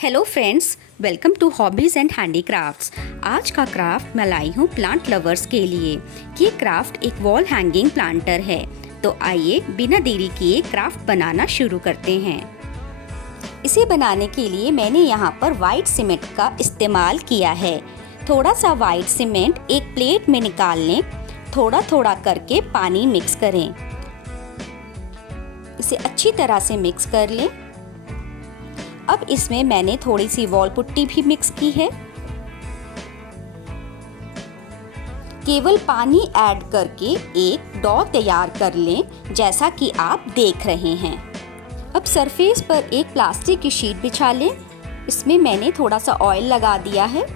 Hello friends, welcome to hobbies and handicrafts. आज का craft मैं लाई हूँ प्लांट लवर्स के लिए। ये क्राफ्ट एक वॉल हैंगिंग प्लांटर है। तो आइए बिना देरी किए क्राफ्ट बनाना शुरू करते हैं। इसे बनाने के लिए मैंने यहाँ पर वाइट सीमेंट का इस्तेमाल किया है। थोड़ा सा वाइट सीमेंट एक प्लेट में निकाल लें। थोड़ा थोड़ा करके पानी मिक्स करें। इसे अच्छी तरह से मिक्स कर लें। अब इसमें मैंने थोड़ी सी वॉल पुट्टी भी मिक्स की है। केवल पानी ऐड करके एक डॉ तैयार कर लें, जैसा कि आप देख रहे हैं। अब सरफेस पर एक प्लास्टिक की शीट बिछा लें। इसमें मैंने थोड़ा सा ऑयल लगा दिया है।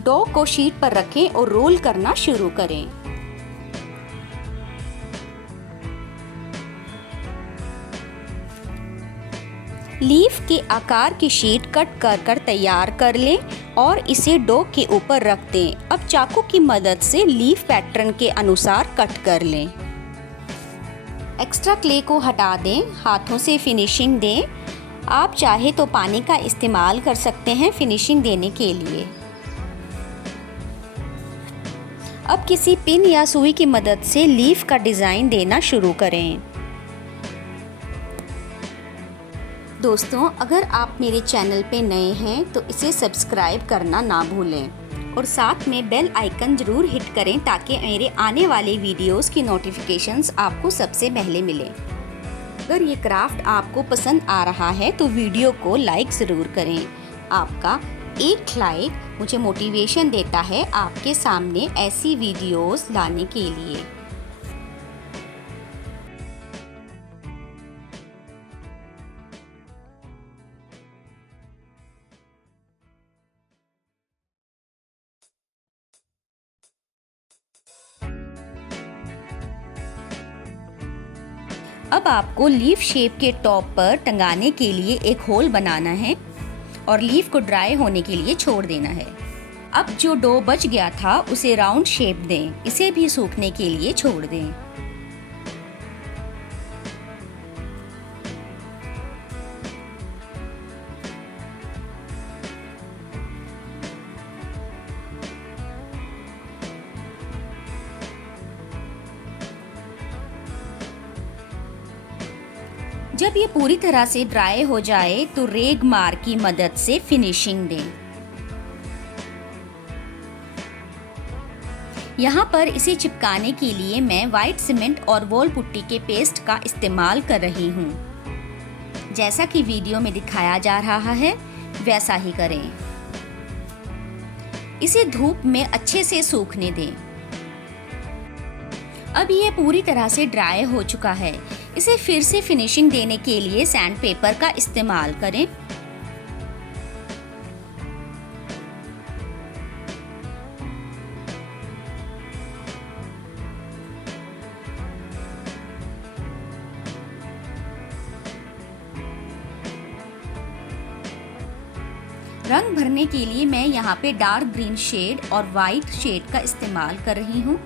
डॉ को शीट पर रखें और रोल करना शुरू करें। लीफ के आकार की शीट कट कर तैयार कर लें और इसे डो के ऊपर रख दें। अब चाकू की मदद से लीफ पैटर्न के अनुसार कट कर लें। एक्स्ट्रा क्ले को हटा दें, हाथों से फिनिशिंग दें। आप चाहे तो पानी का इस्तेमाल कर सकते हैं फिनिशिंग देने के लिए। अब किसी पिन या सुई की मदद से लीफ का डिज़ाइन देना शुरू करें। दोस्तों, अगर आप मेरे चैनल पे नए हैं तो इसे सब्सक्राइब करना ना भूलें और साथ में बेल आइकन ज़रूर हिट करें ताकि मेरे आने वाले वीडियोस की नोटिफिकेशंस आपको सबसे पहले मिले। अगर ये क्राफ्ट आपको पसंद आ रहा है तो वीडियो को लाइक ज़रूर करें। आपका एक लाइक मुझे मोटिवेशन देता है आपके सामने ऐसी वीडियोस लाने के लिए। अब आपको लीफ शेप के टॉप पर टंगाने के लिए एक होल बनाना है और लीफ को ड्राई होने के लिए छोड़ देना है। अब जो डो बच गया था उसे राउंड शेप दें। इसे भी सूखने के लिए छोड़ दें। जब ये पूरी तरह से ड्राई हो जाए तो रेग मार की मदद से फिनिशिंग दें। यहाँ पर इसे चिपकाने के लिए मैं वाइट सीमेंट और वॉल पुट्टी के पेस्ट का इस्तेमाल कर रही हूँ। जैसा कि वीडियो में दिखाया जा रहा है वैसा ही करें। इसे धूप में अच्छे से सूखने दें। अब ये पूरी तरह से ड्राई हो चुका है। इसे फिर से फिनिशिंग देने के लिए सैंड पेपर का इस्तेमाल करें। रंग भरने के लिए मैं यहाँ पे डार्क ग्रीन शेड और वाइट शेड का इस्तेमाल कर रही हूँ।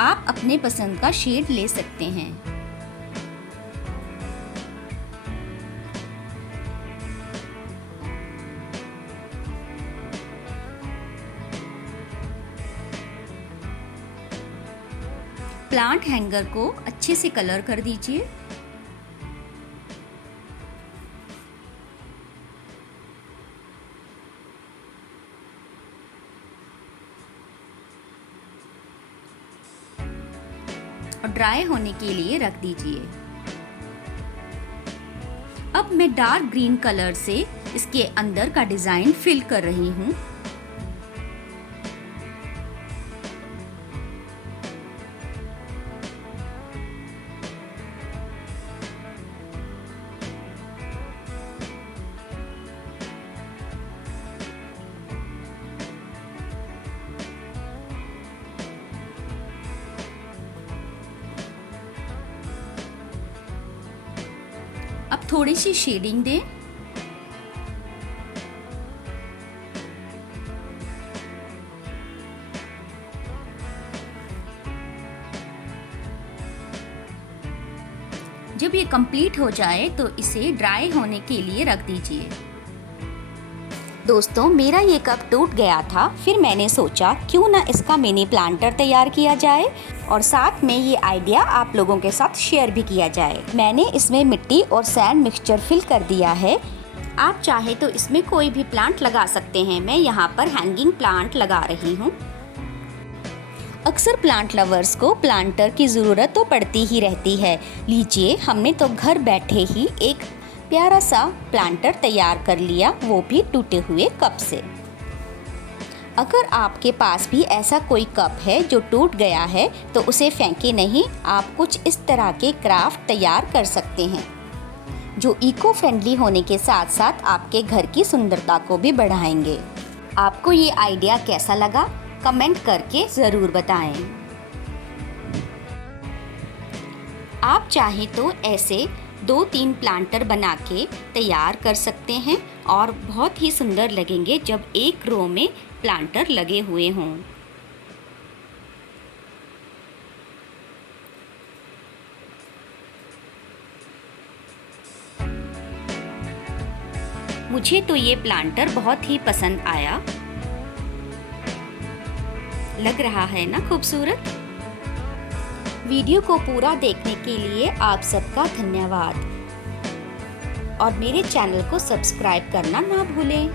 आप अपने पसंद का शेड ले सकते हैं। प्लांट हैंगर को अच्छे से कलर कर दीजिए। और ड्राई होने के लिए रख दीजिए। अब मैं डार्क ग्रीन कलर से इसके अंदर का डिजाइन फिल कर रही हूँ। अब थोड़ी सी शेडिंग दें। जब ये कंप्लीट हो जाए तो इसे ड्राई होने के लिए रख दीजिए। दोस्तों, मेरा ये कप टूट गया था, फिर मैंने सोचा क्यों ना इसका मिनी प्लांटर तैयार किया जाए और साथ में ये आइडिया आप लोगों के साथ शेयर भी किया जाए। मैंने इसमें मिट्टी और सैंड मिक्सचर फिल कर दिया है। आप चाहे तो इसमें कोई भी प्लांट लगा सकते हैं। मैं यहाँ पर हैंगिंग प्लांट लगा रही हूँ। अक्सर प्लांट लवर्स को प्लांटर की ज़रूरत तो पड़ती ही रहती है। लीजिए, हमने तो घर बैठे ही एक प्यारा सा प्लांटर तैयार कर लिया, वो भी टूटे हुए कप से। अगर आपके पास भी ऐसा कोई कप है जो टूट गया है तो उसे फेंके नहीं, आप कुछ इस तरह के क्राफ्ट तैयार कर सकते हैं जो इको फ्रेंडली होने के साथ साथ आपके घर की सुंदरता को भी बढ़ाएंगे। आपको ये आइडिया कैसा लगा, कमेंट करके ज़रूर बताएं। आप चाहें तो ऐसे 2-3 प्लांटर बना के तैयार कर सकते हैं और बहुत ही सुंदर लगेंगे जब एक रो में प्लांटर लगे हुए हों। मुझे तो ये प्लांटर बहुत ही पसंद आया। लग रहा है ना खूबसूरत। वीडियो को पूरा देखने के लिए आप सबका धन्यवाद और मेरे चैनल को सब्सक्राइब करना ना भूलें।